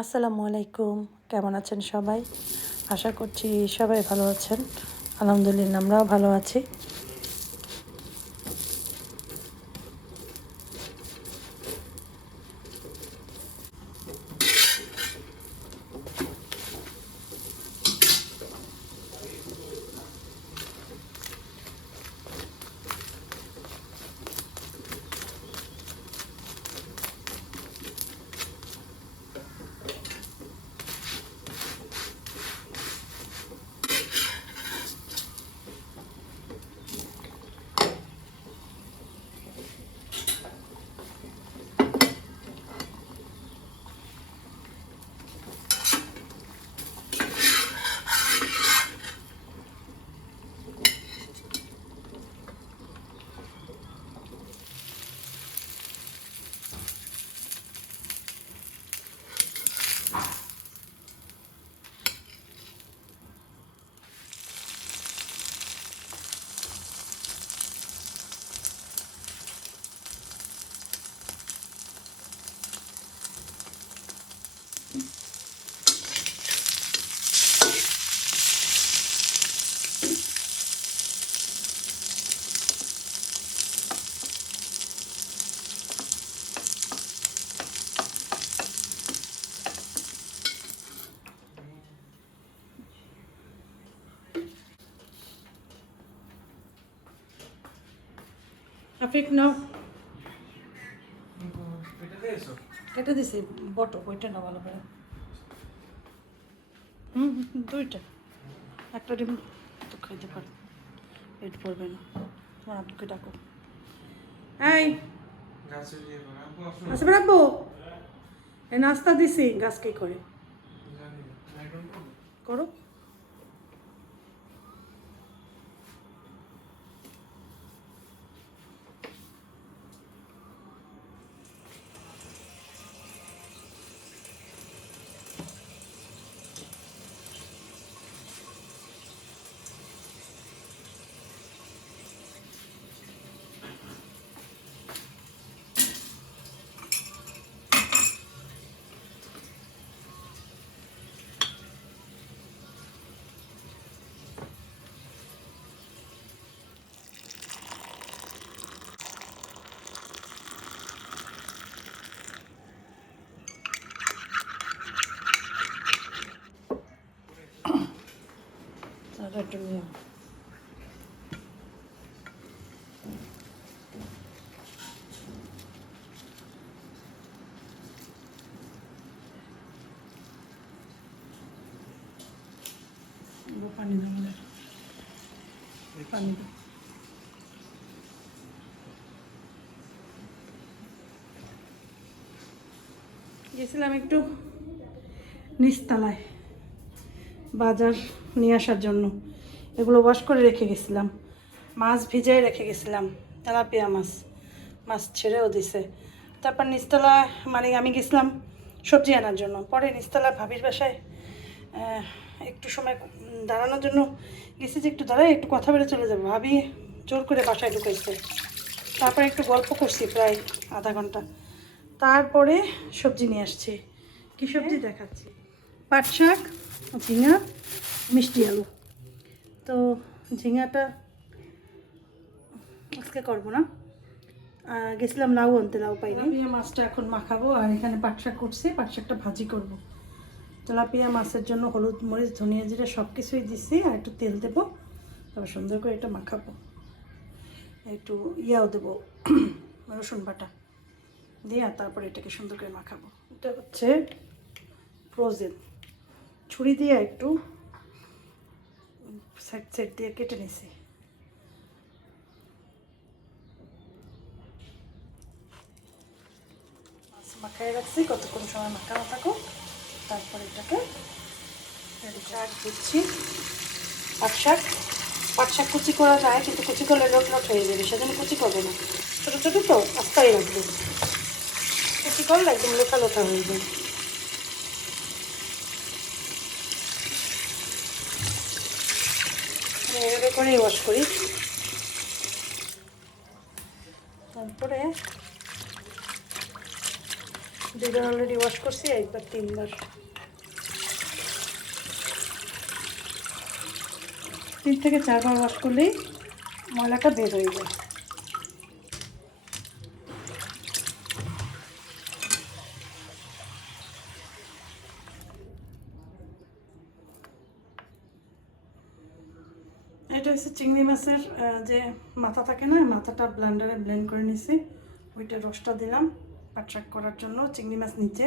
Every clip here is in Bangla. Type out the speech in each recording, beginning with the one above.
আসসালামু আলাইকুম, কেমন আছেন সবাই? আশা করছি সবাই ভালো আছেন। আলহামদুলিল্লাহ আমরাও ভালো আছি। আফিক নাও, কেটে দিছি বটো ওইটা না ভালো করে। দুইটা, একটা ডিম তো খাইতে পারো, পেট পড়বে না। তোমার আব্বুকে ডাকো। এই আচ্ছা রাখবো, এই নাস্তা দিছি, গাছ কি করে করো। একটু নিয়ে পানি দাও, পানি দাও। গেছিলাম একটু নিচতলায় বাজার নিয়ে আসার জন্য, এগুলো ওয়াশ করে রেখে গেছিলাম, মাছ ভিজাই রেখে গেছিলাম, তেলাপিয়া মাছ, মাছ ছেড়েও দিছে। তারপর নিচতলা মানে আমি গেছিলাম সবজি আনার জন্য, পরে নিচতলা ভাবির বাসায় একটু সময় দাঁড়ানোর জন্য গেছি, যে একটু দাঁড়ায় একটু কথা বলে চলে যাবো, ভাবি জোর করে বাসায় ঢুকাইছে। তারপরে একটু গল্প করছি প্রায় আধা ঘন্টা, তারপরে সবজি নিয়ে আসছি। কী সবজি দেখাচ্ছি, পাট শাক, ঝিঙা, মিষ্টি আলু। তো ঝিঙাটা আজকে করবো না, গেছিলাম লাউ আনতে, লাউ পাইনি। তেলাপিয়া মাছটা এখন মাখাবো, আর এখানে পাট শাক করছি, পাট শাকটা ভাজি করবো। তেলাপিয়া মাছের জন্য হলুদ মরিচ ধনিয়া জিরা সব কিছুই দিচ্ছি, আর একটু তেল দেবো, তারপর সুন্দর করে এটা মাখাবো। একটু ইয়াও দেবো রসুন বাটা দিয়ে, আর তারপরে এটাকে সুন্দর করে মাখাবো। এটা হচ্ছে ফ্রোজেন, ছুরি দিয়ে একটু সাইড সাইড দিয়ে কেটে নিছি। মাছ মাখাই রাখছি, কতক্ষণ সময় মাখানো থাকুক, তারপরে এটাকে শাক দিচ্ছি। পাট শাক, পাট শাক কুচি করা যায়, কিন্তু কুচি করলে লোট লোট হয়ে যাবে, সেজন্য কুচি করবে না, ছোটো ছোটো তো আস্তাই রাখবে, কুচি করলে একদম লোটা লোটা হয়ে যায়। এভাবে করেই ওয়াশ করি। তারপরে দুইবার অলরেডি ওয়াশ করছি, একবার 3বার। 3 থেকে 4বার ওয়াশ করলেই ময়লাটা বের হয়ে যায়। এটা হচ্ছে চিংড়ি মাছের যে মাথা থাকে না, মাথাটা ব্লেন্ডারে ব্লেন্ড করে নিছি, ওইটা রসটা দিলাম পাটশাক করার জন্য। চিংড়ি মাছ নিচে,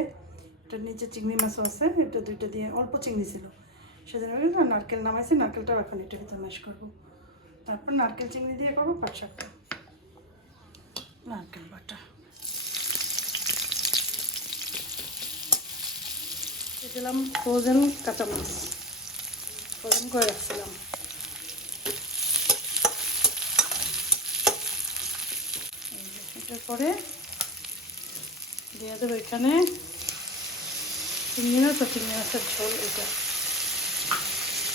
এটার নিচে চিংড়ি মাছও আছে, এটা দুইটা দিয়ে অল্প চিংড়ি ছিল সেদিন। নারকেল নামাইছি, নারকেলটাও এখন এটার ভিতরে ম্যাশ করবো, তারপর নারকেল চিংড়ি দিয়ে করবো পাটশাকটা। নারকেল বাটা দিলাম, ফ্রোজেন কাঁচা মাছ ফ্রোজেন করে রাখছিলাম। এটার পরে দিয়ে দেবো এখানে চিংড়ি মাছ, চিংড়ি মাছের ঝোল। এটা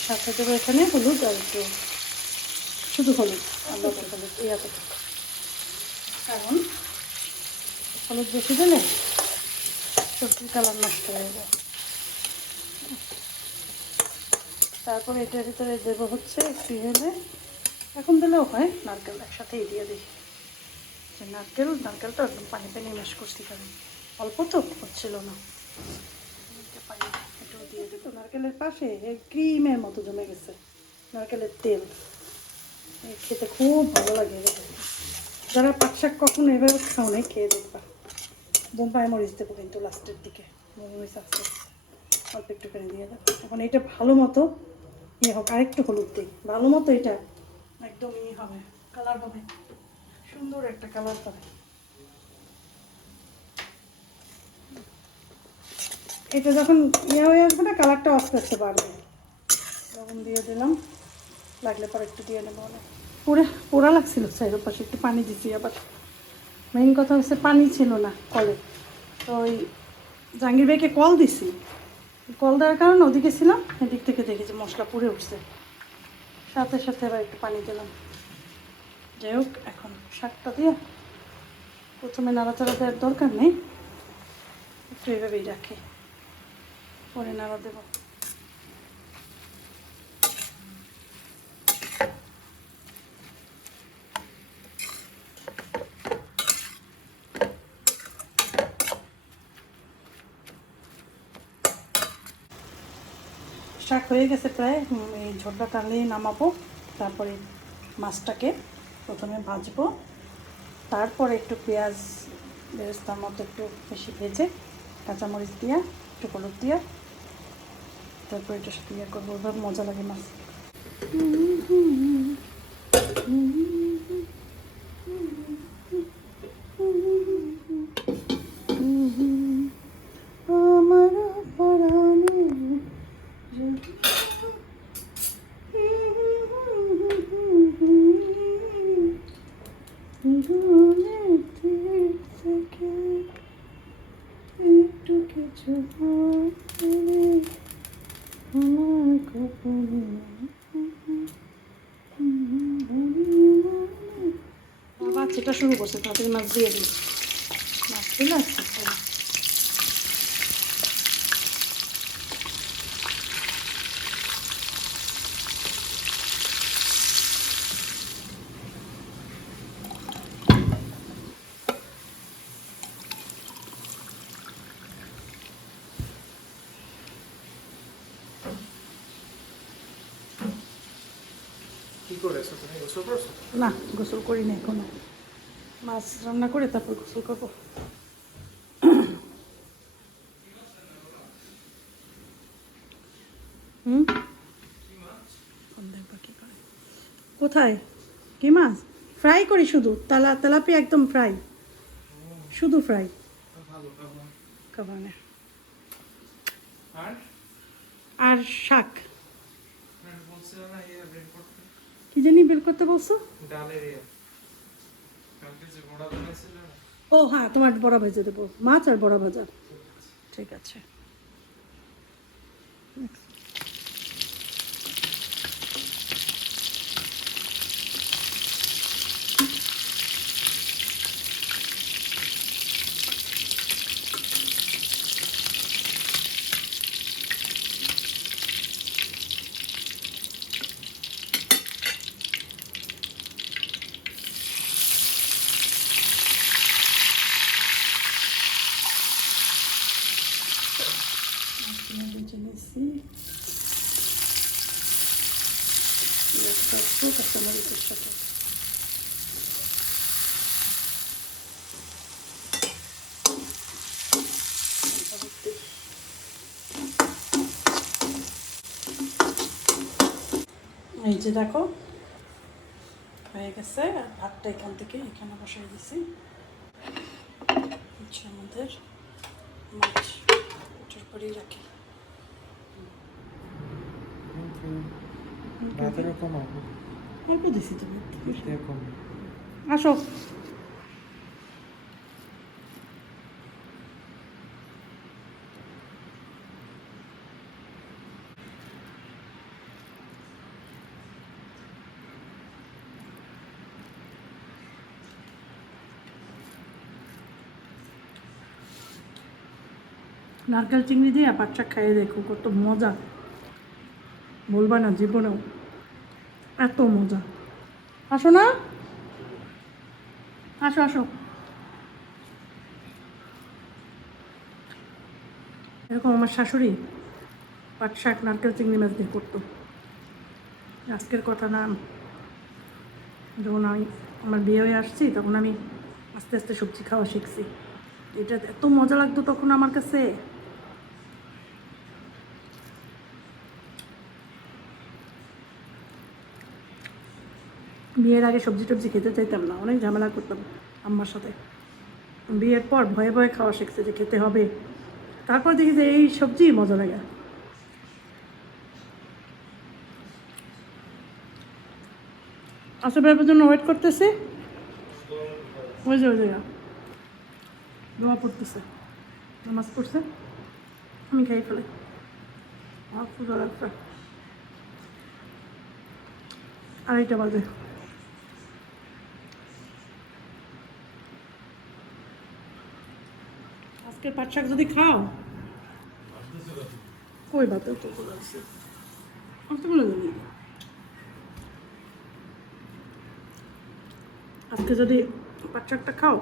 সাথে দেবো এখানে হলুদ আর একটু, শুধু হলুদ, আলাদা হলুদ ইয়াতে। কারণ হলুদ বেশি দিলে সবজির কালার নষ্ট হয়ে যায়। তারপরে এটার ভিতরে দেবো হচ্ছে একটু হলে, এখন দিলেও হয় নারকেল, একসাথেই দিয়ে দিই। যে নারকেলটা একদম পানি পানি ম্যাশ করছি, কারণ অল্প তো হচ্ছিল না। পানি এটাও দিয়ে দেবো। নারকেলের পাশে ক্রিমের মতো জমে গেছে নারকেলের তেল, খেতে খুব ভালো লাগে। যারা পাটশাক কখনো এভাবে খাও নাই, খেয়ে দেখবা। বোম্বাই মরিচ দেবো কিন্তু লাস্টের দিকে, মরিচ আস্তে অল্প একটু করে দিয়ে দেবো। এখন এটা ভালো মতো ইয়ে হোক, আরেকটু হলুদ দিই, ভালো মতো এটা একদম ইয়ে হবে, কালার হবে, সুন্দর একটা কালার পাবে। এটা যখন ইয়ে হয়ে আসবে না, কালারটা আস্তে আস্তে বাড়বে। লবণ দিয়ে দিলাম, লাগলে পর একটু দিয়ে নেবো। অনেক পোড়া লাগছিল সাইডের পাশে, একটু পানি দিচ্ছি। আবার মেইন কথা হচ্ছে পানি ছিল না কলে, তো ওই জাহাঙ্গীর ভাইকে কল দিছি, কল দেওয়ার কারণে ওদিকে ছিলাম, এদিক থেকে দেখেছি মশলা পুড়ে উঠছে, সাথে সাথে আবার একটু পানি দিলাম। যাই হোক, এখন শাকটা দিয়ে প্রথমে নাড়াচাড়া দেওয়ার দরকার নেই, একটু এভাবেই রাখি, পরে নাড়া দেবো। শাক হয়ে গেছে প্রায়, এই ঝোলটা টানলেই নামাবো। তারপরে মাছটাকে প্রথমে ভাজবো, তারপরে একটু পেঁয়াজ বেরেস্তার মতো একটু বেশি ভেজে কাঁচামরিচ দিয়া একটু হলুদ দিয়া তারপরে এটার সাথে ইয়ে করবো। ওইভাবে মজা লাগে মাছ। বাচ্চাটা শুরু করছে, তাড়াতাড়ি মাছ দিয়ে দিই, মাছ দিলে আসতে। না, গোসল করি না এখনো, মাছ রান্না করে তারপর গোসল করবো। কোথায় কি মাছ? ফ্রাই করি শুধু, তেলাপিয়া একদম ফ্রাই, শুধু ফ্রাই। কাবানে আর শাক কি জানি বের করতে বলছো? ও হ্যাঁ, তোমার বড়া ভেজে দেবো, মাছ আর বড়া ভাজা। ঠিক আছে। ভেজে নিয়েছি কাঁচামরিচের সাথে। এই যে দেখো হয়ে গেছে, আর ভাতটা এখান থেকে এখানে বসাই দিছি। হচ্ছে আমাদের মাছ, ওটার পরেই রাখি। অল্প দিছি তুমি, আসো। নারকেল চিংড়ি দিয়ে পাট শাক খাইয়ে দেখো, কত মজা, বলবা না জীবনেও, এত মজা। আসো না, আসো আসো। এরকম আমার শাশুড়ি পাট শাক নারকেল চিংড়ি মাছ দিয়ে করতো। আজকের কথা না, যখন আমি আমার বিয়ে হয়ে আসছি তখন আমি আস্তে আস্তে সবজি খাওয়া শিখছি। এটা এত মজা লাগতো তখন আমার কাছে। বিয়ের আগে সবজি টবজি খেতে চাইতাম না, অনেক ঝামেলা করতাম আম্মার সাথে। বিয়ের পর ভয়ে ভয়ে খাওয়া শিখছে যে খেতে হবে, তারপর দেখি যে এই সবজি মজা লাগে। আসলে ব্যাপার জন্য ওয়েট করতেছি, ওই যে দোয়া পড়তেছে, নামাজ পড়ছে, আমি খাই ফেলে। পুজো রাখতে 2:30 বাজে। আজকের পাট শাক যদি খাও, কই ভাত আজকে যদি পাট শাকটা খাও,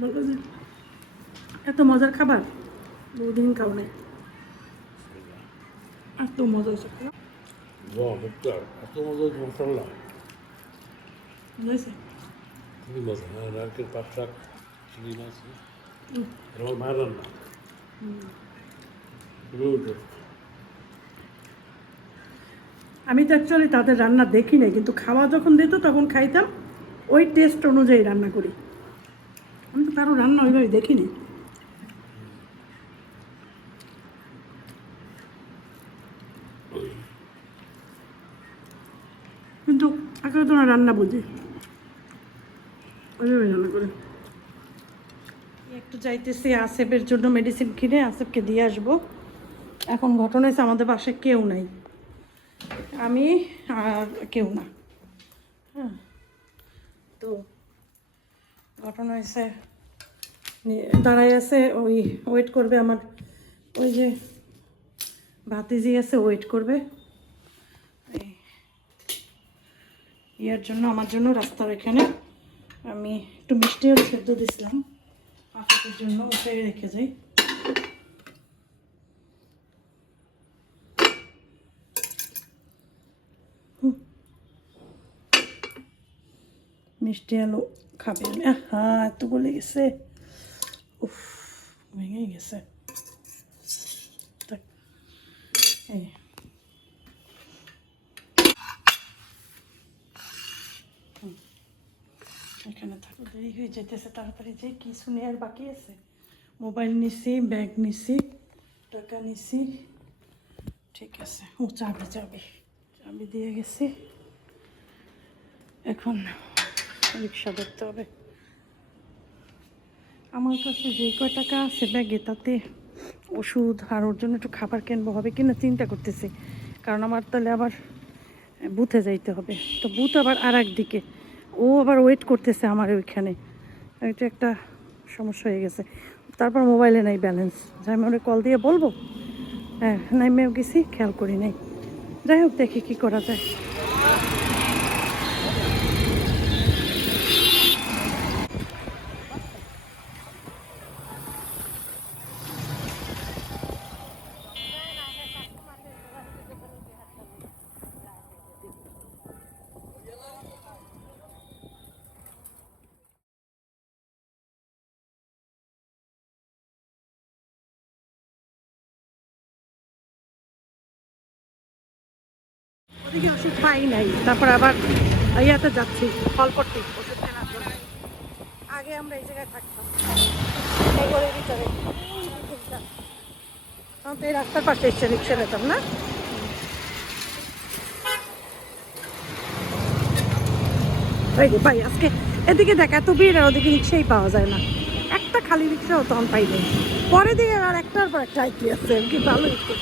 বলবো যে এত মজার খাবার বহুদিন খাও নাই, এত মজা হয়েছে। এত মজা মশলা বুঝেছে? খুবই মজা। হ্যাঁ, নারকেল পাট শাক, চিংড়ি মাছ, আমার মায়ের রান্না খুবই। আমি তো অ্যাকচুয়ালি তাদের রান্না দেখি নাই, কিন্তু খাওয়া যখন দিত তখন খাইতাম, ওই টেস্ট অনুযায়ী রান্না করি। আমি তো কারো রান্না ওইভাবে দেখিনি। কিন্তু আগে তো রান্না বুঝি, ওইভাবে রান্না করি। একটু যাইতেছি আসেফের জন্য মেডিসিন কিনে আসেফকে দিয়ে আসবো। এখন ঘটনা হয়েছে আমাদের বাসায় কেউ নাই, আমি আর কেউ না। হ্যাঁ, তো ঘটনা হয়েছে দাঁড়াই আছে, ওই ওয়েট করবে আমার, ওই যে ভাতিজি আছে ওয়েট করবে ইয়ার জন্য, আমার জন্য রাস্তার এখানে। আমি একটু মিষ্টি আর সেদ্ধ দিছিলাম আফাতের জন্য, ওটাই রেখে যাই। মিষ্টি আলু খাবে, হ্যাঁ এত গলে গেছে, উফ ভেঙে গেছে। এই এখানে থাকো, দেরি হয়ে যেতেছে, তাড়াতাড়ি যে কিছু নেওয়ার বাকি আছে। মোবাইল নিছি, ব্যাগ নিছি, টাকা নিছি, ঠিক আছে। ও চাবি চাবি দিয়ে গেছি, এখন রিক্সা ধরতে হবে। আমার কাছে যে কয় টাকা আছে ব্যাগে, তাতে ওষুধ আর ওর জন্য একটু খাবার কিনবো, হবে কিনা চিন্তা করতেছি। কারণ আমার তাহলে আবার বুথে যাইতে হবে, তো বুথ আবার আর একদিকে, ও আবার ওয়েট করতেছে আমার ওইখানে, এটা একটা সমস্যা হয়ে গেছে। তারপর মোবাইলে নাই ব্যালেন্স, যাই আমি ওরে কল দিয়ে বলবো। হ্যাঁ, নাইমেও গেছি, খেয়াল করি নাই। যাই হোক, দেখি কী করা যায়। এদিকে ওষুধ পাই নাই, তারপর আবার ইয়াতে যাচ্ছি ফলপট্টি ওষুধ কেনার জন্য। আগে আমরা এই জায়গায় থাকতাম, এই ঘরের ভিতরে। তখন তো এই রাস্তার পাশে এসছে রিক্সা পেতাম না। এই রে ভাই, আজকে এদিকে দেখ এত ভিড়, আর ওদিকে রিক্সাই পাওয়া যায় না। একটা খালি রিক্সাও তখন পাই নাই। পরে দিকে আর একটার পর একটা আইটি আছে, কি ভালো হচ্ছে।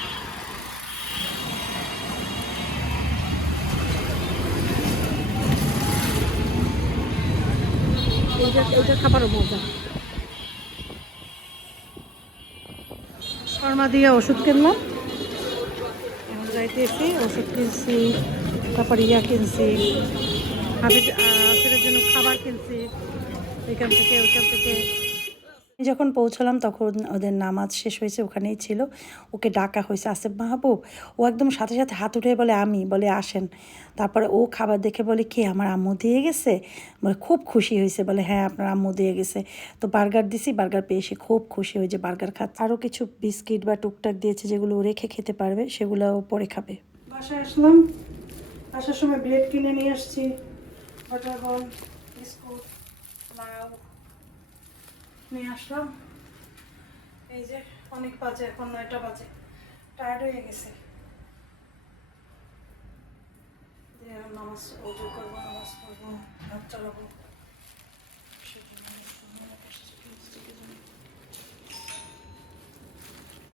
এইটা খাবারও মজা। শর্মা দিয়ে ওষুধ কিনলাম, এখন যাইতেছি ওষুধ কিনছি, তারপর ইয়া কিনছি, হাফিজের জন্য খাবার কিনছি এখান থেকে ওইখান থেকে। যখন পৌঁছলাম তখন ওদের নামাজ শেষ হয়েছে, ওখানেই ছিল। ওকে ডাকা হয়েছে, আসিফ মাহবুব। ও একদম সাথে সাথে হাত উঠে বলে আমি, বলে আসেন। তারপরে ও খাবার দেখে বলে কে, আমার আম্মু দিয়ে গেছে? বলে খুব খুশি হয়েছে, বলে হ্যাঁ আপনার আম্মু দিয়ে গেছে। তো বার্গার দিছি, বার্গার পেয়ে সে খুব খুশি হয়েছে, বার্গার খাচ্ছে। আরও কিছু বিস্কিট বা টুকটাক দিয়েছে যেগুলো ও রেখে খেতে পারবে, সেগুলোও পরে খাবে। বাসায় আসলাম, আসার সময় ব্রেড কিনে নিয়ে আসছি, বাটার বল, বিস্কুট, লাউ নিয়ে আসলাম। এই যে অনেক বাজে, এখন 9টা বাজে, টায়ার্ড হয়ে গেছে। নামাজ ওযু করবো, নামাজ পড়বো, হাত চালাবো।